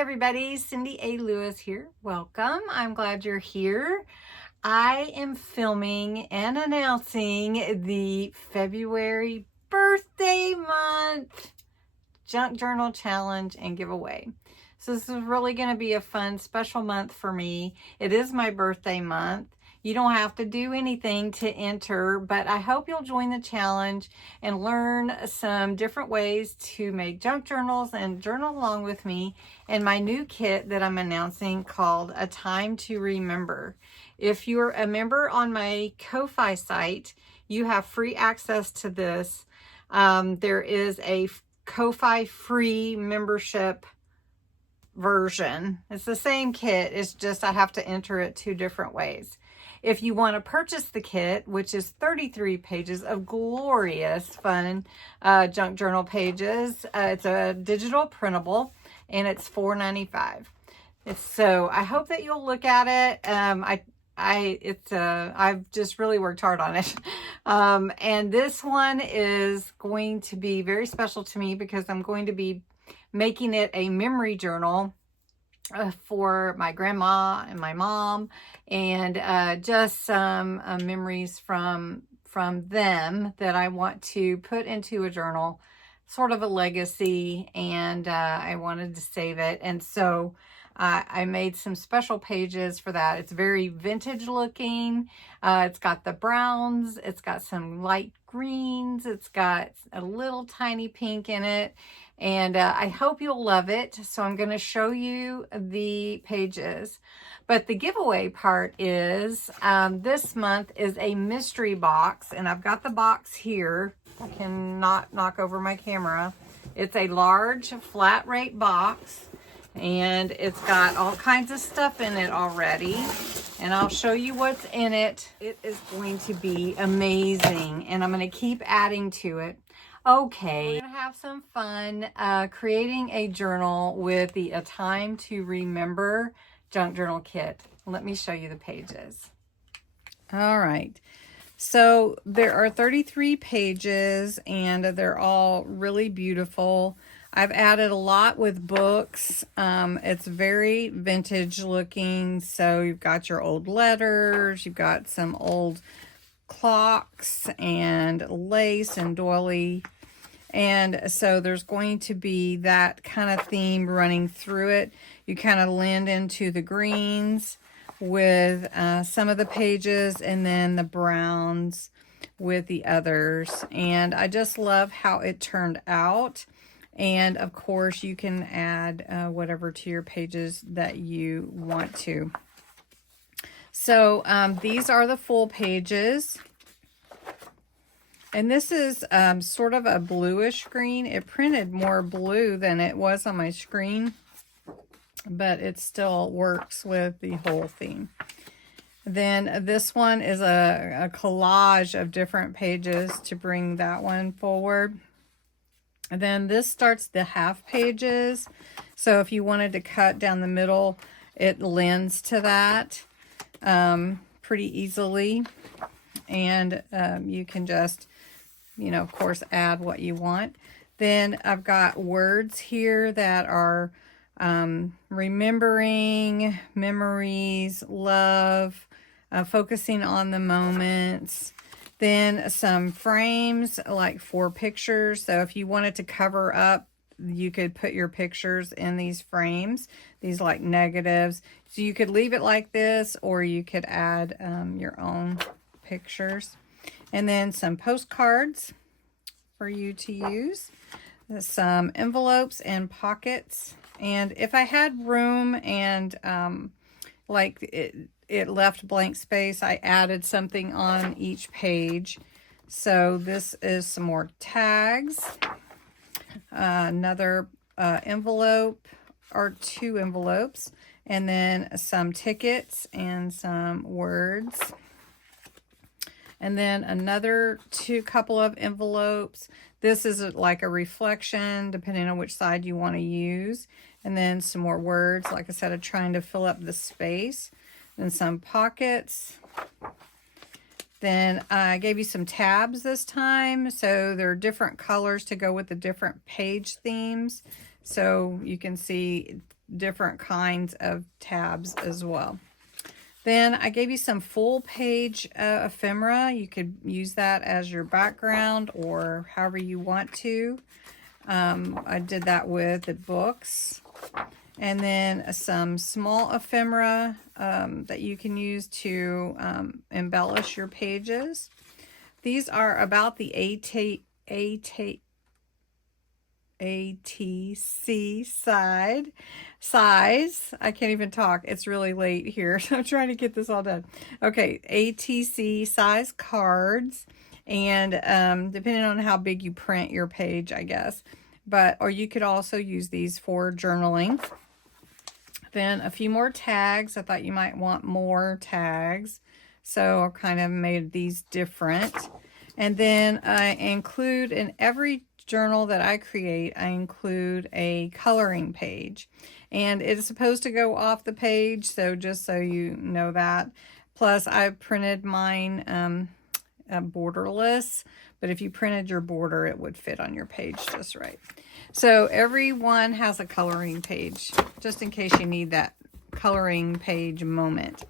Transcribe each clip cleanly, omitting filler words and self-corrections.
everybody, Cindy A. Lewis here. Welcome. I'm glad you're here. I am filming and announcing the February birthday month junk journal challenge and giveaway. So this is really going to be a fun, special month for me. It is my birthday month. You don't have to do anything to enter, but I hope you'll join the challenge and learn some different ways to make junk journals and journal along with me in my new kit that I'm announcing called A Time to Remember. If you're a member on my Ko-Fi site, you have free access to this. There is a Ko-Fi free membership version. It's the same kit, it's just I have to enter it two different ways. If you want to purchase the kit, which is 33 pages of glorious fun junk journal pages, it's a digital printable and it's $4.95. So I hope that you'll look at it. I've just really worked hard on it. And this one is going to be very special to me because I'm going to be making it a memory journal for my grandma and my mom, and just some memories from them that I want to put into a journal, sort of a legacy, and I wanted to save it. And so I made some special pages for that. It's very vintage looking. It's got the browns, it's got some light greens, it's got a little tiny pink in it, and I hope you'll love it. So I'm going to show you the pages. But the giveaway part is this month is a mystery box, and I've got the box here. I cannot knock over my camera. It's a large flat rate box, and it's got all kinds of stuff in it already, and I'll show you what's in it. It is going to be amazing, and I'm going to keep adding to it. Okay, we're going to have some fun creating a journal with the A Time to Remember junk journal kit. Let me show you the pages. All right. So there are 33 pages, and they're all really beautiful. I've added a lot with books. It's very vintage looking. So you've got your old letters, you've got some old clocks and lace and doily. And so there's going to be that kind of theme running through it. You kind of blend into the greens with some of the pages, and then the browns with the others. And I just love how it turned out. And of course you can add whatever to your pages that you want to. So these are the full pages. And this is sort of a bluish green. It printed more blue than it was on my screen, but it still works with the whole theme. Then this one is a collage of different pages to bring that one forward. And then this starts the half pages. So if you wanted to cut down the middle, it lends to that pretty easily. And you can just, of course, add what you want. Then I've got words here that are remembering, memories, love, focusing on the moments. Then some frames, like 4 pictures. So if you wanted to cover up, you could put your pictures in these frames, these like negatives. So you could leave it like this, or you could add your own pictures. And then some postcards for you to use. Some envelopes and pockets. And if I had room and it left blank space, I added something on each page. So this is some more tags, another envelope or 2 envelopes, and then some tickets and some words. And then another couple of envelopes. This is like a reflection, depending on which side you want to use. And then some more words. Like I said, I'm trying to fill up the space. Then some pockets. Then I gave you some tabs this time. So there are different colors to go with the different page themes. So you can see different kinds of tabs as well. Then I gave you some full page ephemera. You could use that as your background or however you want to. I did that with the books. And then some small ephemera that you can use to embellish your pages. These are about the ATC size. I can't even talk. It's really late here, so I'm trying to get this all done. Okay, ATC size cards, and depending on how big you print your page, I guess. Or you could also use these for journaling. Then a few more tags. I thought you might want more tags, so I kind of made these different. And then I include in every journal that I create, I include a coloring page. And it is supposed to go off the page, so just so you know that. Plus, I printed mine borderless, but if you printed your border, it would fit on your page just right. So every one has a coloring page, just in case you need that coloring page moment.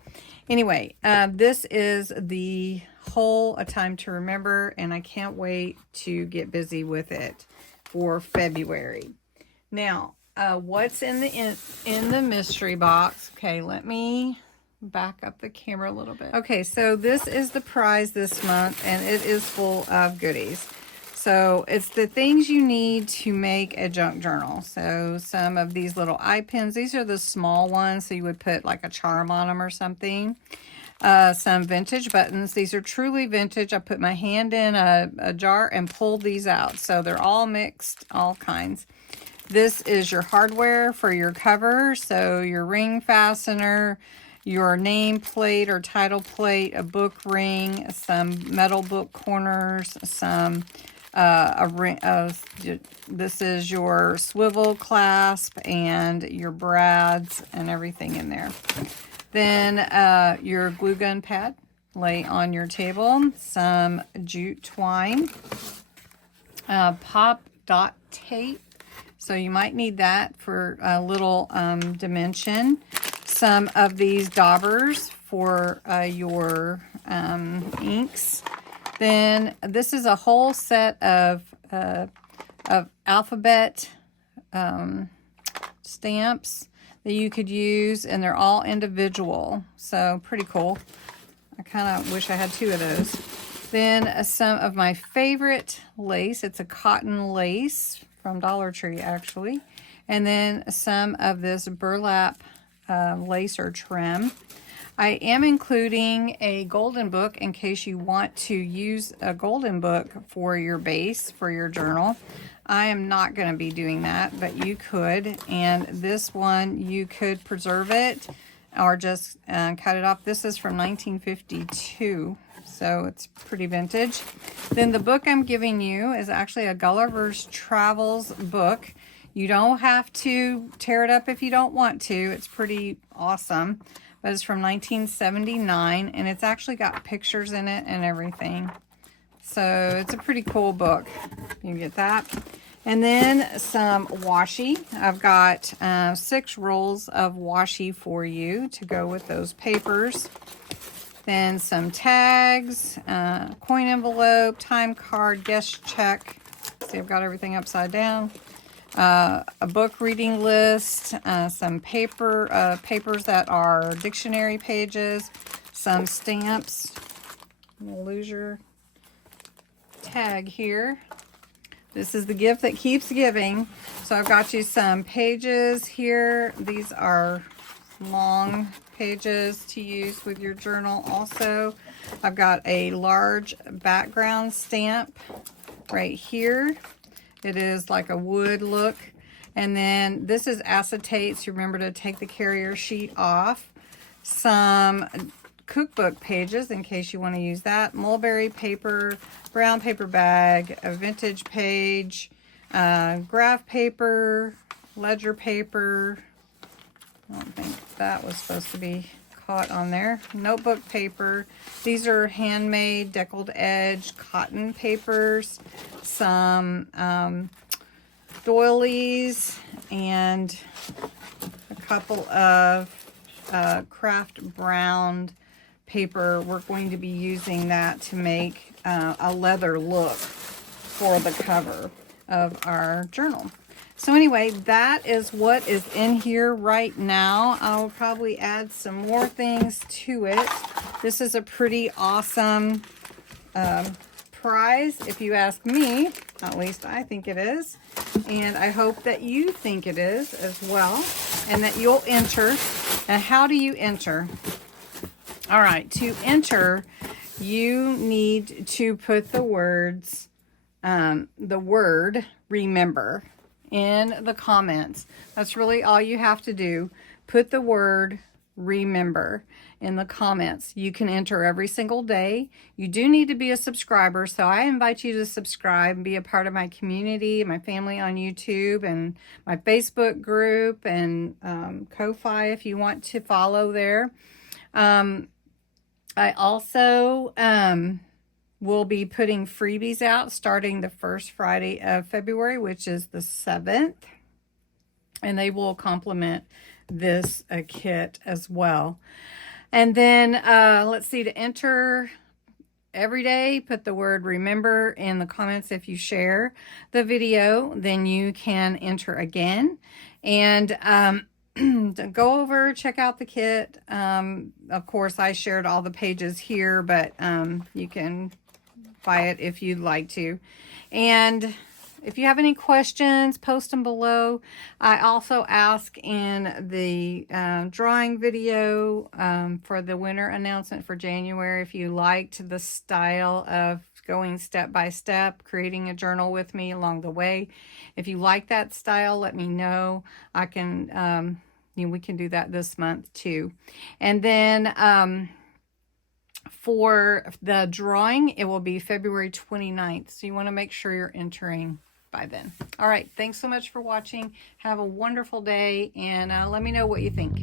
Anyway, this is the whole A Time to Remember, and I can't wait to get busy with it for February. Now, what's in the mystery box? Okay, let me back up the camera a little bit. Okay, so this is the prize this month, and it is full of goodies. So it's the things you need to make a junk journal. So some of these little eye pens, these are the small ones, so you would put like a charm on them or something. Some vintage buttons. These are truly vintage. I put my hand in a jar and pulled these out. So they're all mixed, all kinds. This is your hardware for your cover. So your ring fastener, your name plate or title plate, a book ring, some metal book corners, some a ring. This is your swivel clasp and your brads and everything in there. Then your glue gun pad, lay on your table. Some jute twine, pop dot tape. So you might need that for a little dimension. Some of these daubers for your inks. Then this is a whole set of alphabet stamps that you could use, and they're all individual, so pretty cool. I kind of wish I had 2 of those. Then some of my favorite lace. It's a cotton lace from Dollar Tree, actually. And then some of this burlap lace or trim. I am including a golden book in case you want to use a golden book for your base, for your journal. I am not going to be doing that, but you could. And this one, you could preserve it or just cut it off. This is from 1952, so it's pretty vintage. Then the book I'm giving you is actually a Gulliver's Travels book. You don't have to tear it up if you don't want to. It's pretty awesome. But it's from 1979, and it's actually got pictures in it and everything. So it's a pretty cool book. You get that. And then some washi. I've got 6 rolls of washi for you to go with those papers. Then some tags, coin envelope, time card, guest check. See, I've got everything upside down. A book reading list, some papers that are dictionary pages, some stamps. We'll lose your tag here. This is the gift that keeps giving. So I've got you some pages here. These are long pages to use with your journal also. I've got a large background stamp right here. It is like a wood look. And then this is acetate, so remember to take the carrier sheet off. Some cookbook pages in case you want to use that. Mulberry paper, brown paper bag, a vintage page, graph paper, ledger paper. I don't think that was supposed to be caught on there. Notebook paper. These are handmade deckled edge cotton papers. Some doilies and a couple of craft brown paper. We're going to be using that to make a leather look for the cover of our journal. So anyway, that is what is in here right now. I'll probably add some more things to it. This is a pretty awesome prize, if you ask me. At least I think it is. And I hope that you think it is as well. And that you'll enter. And how do you enter? All right, to enter, you need to put the word remember in the comments. That's really all you have to do. Put the word remember in the comments. You can enter every single day. You do need to be a subscriber, so I invite you to subscribe and be a part of my community, my family on YouTube, and my Facebook group, and Ko-Fi if you want to follow there. I also will be putting freebies out starting the first Friday of February, which is the 7th. And they will complement this kit as well. And then, let's see, to enter every day, put the word remember in the comments. If you share the video, then you can enter again. And go over, check out the kit. Of course, I shared all the pages here, but you can buy it if you'd like to. And if you have any questions, post them below. I also ask in the drawing video for the winner announcement for January, if you liked the style of going step by step, creating a journal with me along the way. If you like that style, let me know. I can, we can do that this month too. And then for the drawing, it will be February 29th. So you want to make sure you're entering by then. All right. Thanks so much for watching. Have a wonderful day, and let me know what you think.